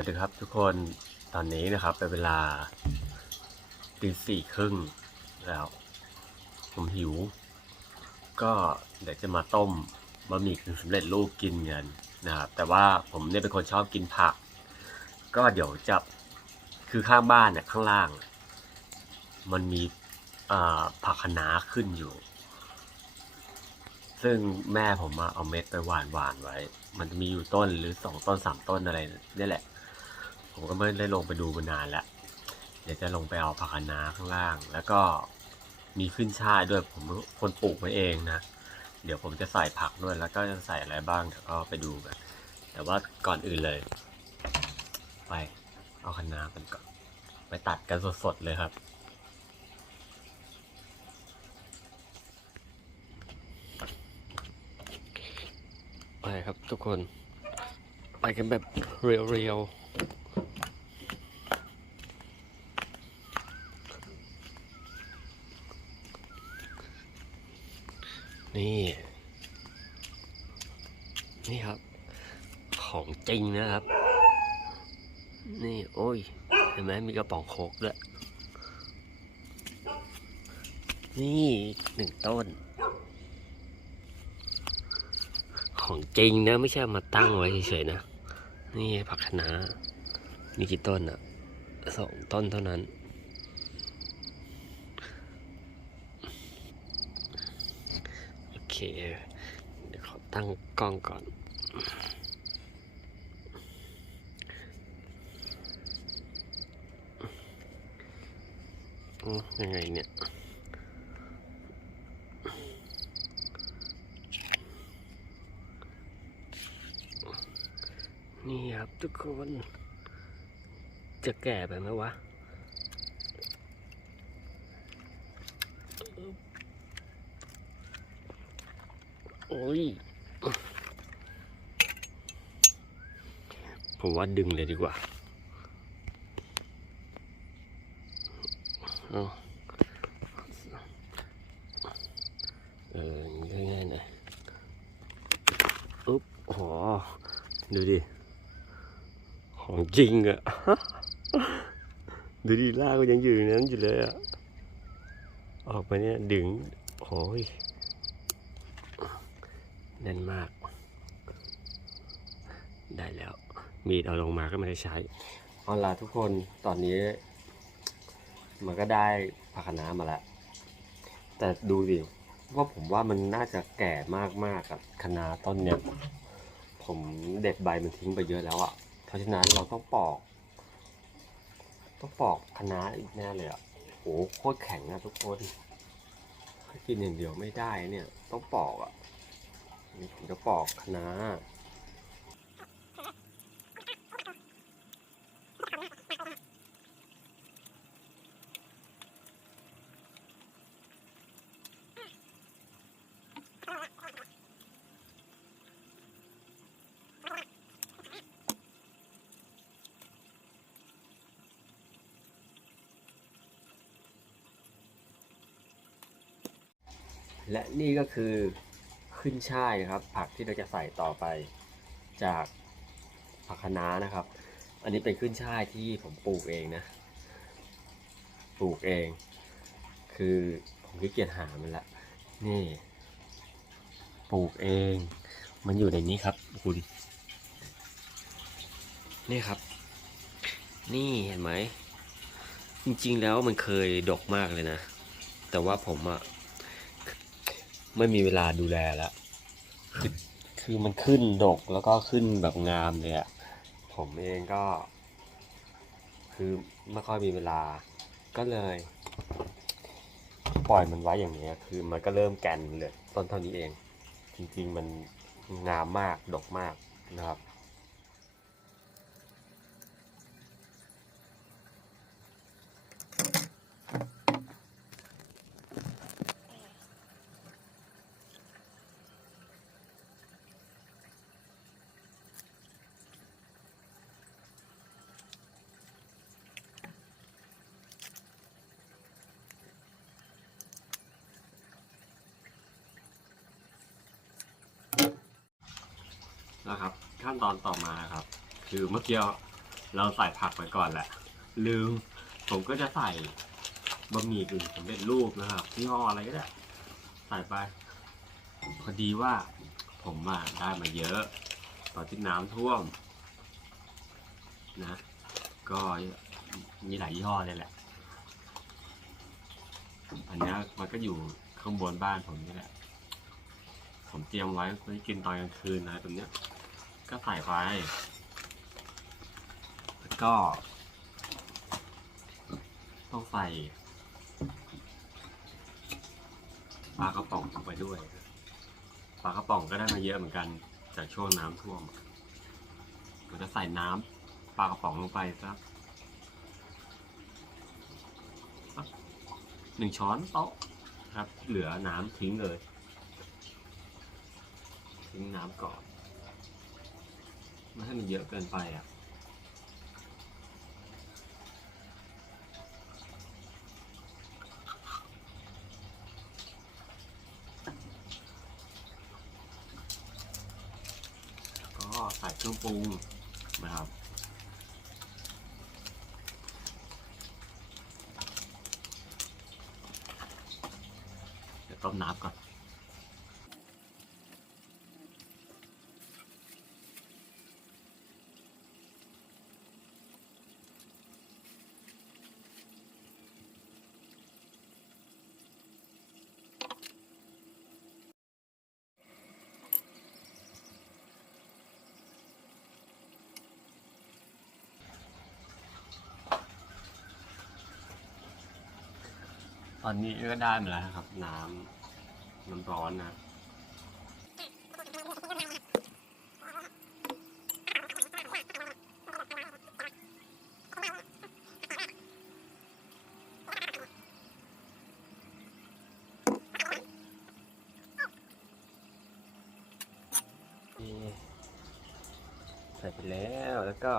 วัสดีครับทุกคนตอนนี้นะครับเป็นเวลาตีสี่ครึ่งแล้ว ผมหิว ก็เดี๋ยวจะมาต้มบะหมี่กึ่งสำเร็จรูปกินกันนะครับแต่ว่าผมเนี่ยเป็นคนชอบกินผัก ก็เดี๋ยวจะคือข้างบ้านเนี่ยข้างล่าง มันมีผักคะน้าขึ้นอยู่ ซึ่งแม่ผมมาเอาเม็ดไปหวานหวานไว้ มันจะมีอยู่ต้นหรือสองต้นสามต้นอะไรนี่แหละ ผมก็ไม่ได้ลงไปดูมานานแล้วเดี๋ยวจะลงไปเอาผักคะน้าข้างล่าง แล้วก็มีขึ้นช่ายด้วยผมคนปลูกไว้เองนะเดี๋ยวผมจะใส่ผักด้วยแล้วก็จะใส่อะไรบ้างเดี๋ยวก็ไปดูกันแต่ว่าก่อนอื่นเลย ไปเอาคะน้ากันก่อนไปตัดกันสดๆเลยครับไปครับทุกคน ไปกันแบบเรียวๆ นี่ นี่ครับ ของจริงนะครับ นี่โอ้ย เห็นไหมมีกระป๋องโคกด้วย นี่หนึ่งต้น ของจริงนะ ไม่ใช่มาตั้งไว้เฉยๆนะ นี่ผักคะน้ามีกี่ต้นอะสองต้นเท่านั้น โอ เคเดี๋ยวขอตั้งกล้องก่อน ยังไงเนี่ยนี่ครับทุกคน จะแก่ไปไหมวะ โอ้ย ผมว่าดึงเลยดีกว่า เอาเออง่ายๆหน่อยอุ๊บโอ้โหดูดิ ของจริงอะดูดิล่ากก็ยังอยู่นนั้นอยู่เลยอะออกมาเนี่ยดึงโอ้ย น่นมาก ได้แล้ว มีดเอาลงมาก็ไม่ได้ใช้เอาล่ะทุกคนตอนนี้ มันก็ได้ผักคน้ามาแล้ว แต่ดูดิว่าผมว่ามันน่าจะแก่มากๆกับคะน้าต้นเนี้ยผมเด็ดใบมันทิ้งไปเยอะแล้วอะ เพราะฉะนั้นเราต้องปอก ต้องปอกคะน้าอีกแน่เลยอะโหโคตรแข็งนะทุกคนกินอย่างเดียวไม่ได้เนี่ย ต้องปอกอะ ผมจะปอกคะน้าและนี่ก็คือ ขึ้นช่ายนะครับ ผักที่เราจะใส่ต่อไปจากผักคะน้านะครับ อันนี้เป็นขึ้นช่ายที่ผมปลูกเองนะ ปลูกเอง คือผมขี้เกียจหามันละ นี่ ปลูกเอง มันอยู่ในนี้ครับคุณ นี่ครับ นี่เห็นไหม จริงๆแล้วมันเคยดกมากเลยนะ แต่ว่าผมอะ ไม่มีเวลาดูแลแล้วคือคือมันขึ้นดกแล้วก็ขึ้นแบบงามเลยอะผมเองก็ คือไม่ค่อยมีเวลา ก็เลย ปล่อยมันไว้อย่างนี้ย คือมันก็เริ่มแก่นเลยต้นเท่านี้เอง จริง ๆ มันงามมากดกมากนะครับ ตอนต่อมาครับ คือเมื่อกี้เราใส่ผักไปก่อนแหละ ลืม ผมก็จะใส่บะหมี่กึ่งสำเร็จรูปนะครับที่ห่ออะไรก็ได้ ใส่ไป พอดีว่าผมอะได้มาเยอะ ตอนที่น้ำท่วม นะ ก็มีหลายยี่ห้อเลยแหละ อันนี้มันก็อยู่ข้างบนบ้านผมนี่แหละ ผมเตรียมไว้เพื่อกินตอนกลางคืนนะตรงเนี้ย ก็ใส่ไปแล้วก็ ต้องใส่ปลากระป๋องลงไปด้วยปลากระป๋องก็ได้มาเยอะเหมือนกันจากช่วงน้ำท่วมมันจะใส่น้ำปลากระป๋องลงไปสักสักหนึ่งช้อนโต๊ะครับ เหลือน้ำทิ้งเลย ทิ้งน้ำก่อน ไม่ให้มันเยอะเกินไปอะก็ใส่เครื่องปรุงนะครับเดี๋ยวต้มน้ำก่อน ตอนนี้ก็ได้มาแล้วครับ น้ำน้ำร้อนนะใส่ไปแล้วแล้วก็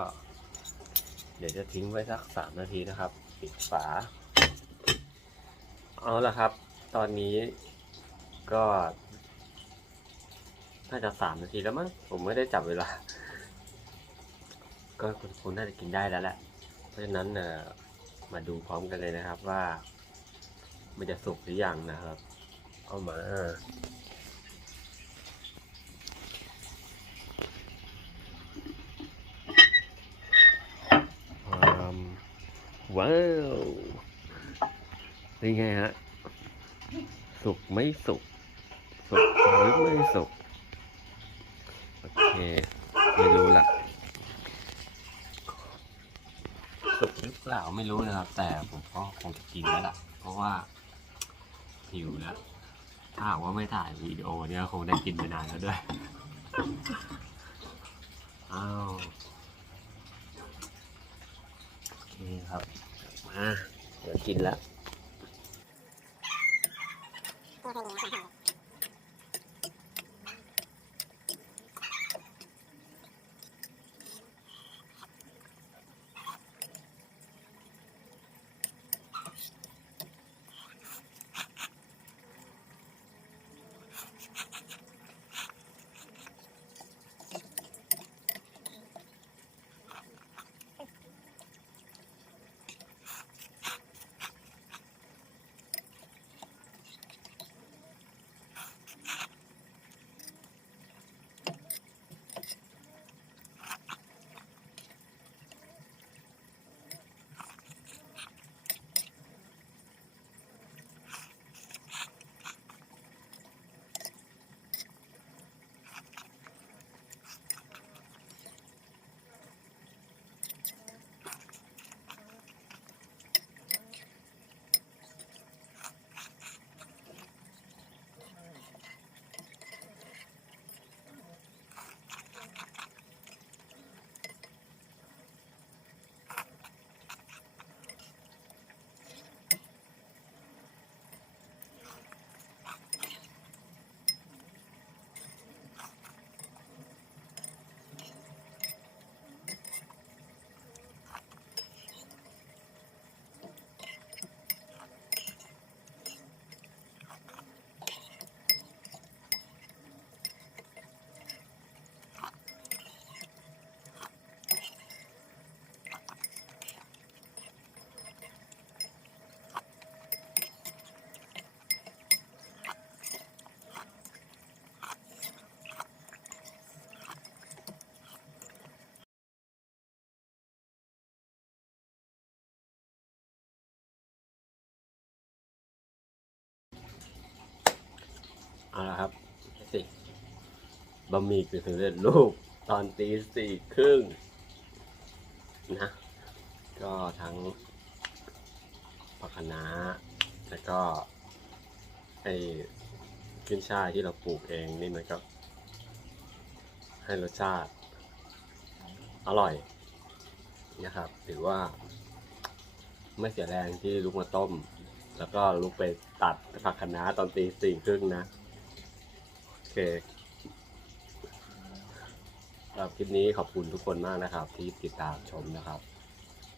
เดี๋ยวจะทิ้งไว้สักสามนาทีนะครับ ปิดฝา เอาละครับ ตอนนี้ก็น่าจะสามนาทีแล้วมั้งผมไม่ได้จับเวลา ก็คุณคงน่าจะกินได้แล้วแหละ เพราะฉะนั้นเออมาดูพร้อมกันเลยนะครับว่า มันจะสุกหรือยังนะครับ เอามาความว้าว นไงฮะ สุกไม่สุก สุกหรือไม่สุก โอเค ไม่รู้ละสุกหรือเปล่าไม่รู้นะครับ แต่ผมก็คงจะกินแล้วล่ะ เพราะว่าหิวแล้ว ถ้าหากว่าไม่ถ่ายวิดีโอเนี่ยคงได้กินไปนานแล้วด้วย อ้าวโอเคครับ มา เดี๋ยวกินแล้ว เอาละครับสิบะหมี่กึ่งสำเร็จรูปตอนตีสี่ครึ่งนะ ก็ทั้งผักคะน้าแล้วก็ไอ้ขึ้นช่ายที่เราปลูกเองนี่มันก็ให้รสชาติ อร่อยนะครับถือว่า ไม่เสียแรงที่ลุกมาต้ม แล้วก็ลุกไปตัดผักคะน้าตอนตีสี่ครึ่งนะ เคสำหรับคลิปนี้ขอบคุณทุกคนมากนะครับ ที่ติดตามชมนะครับ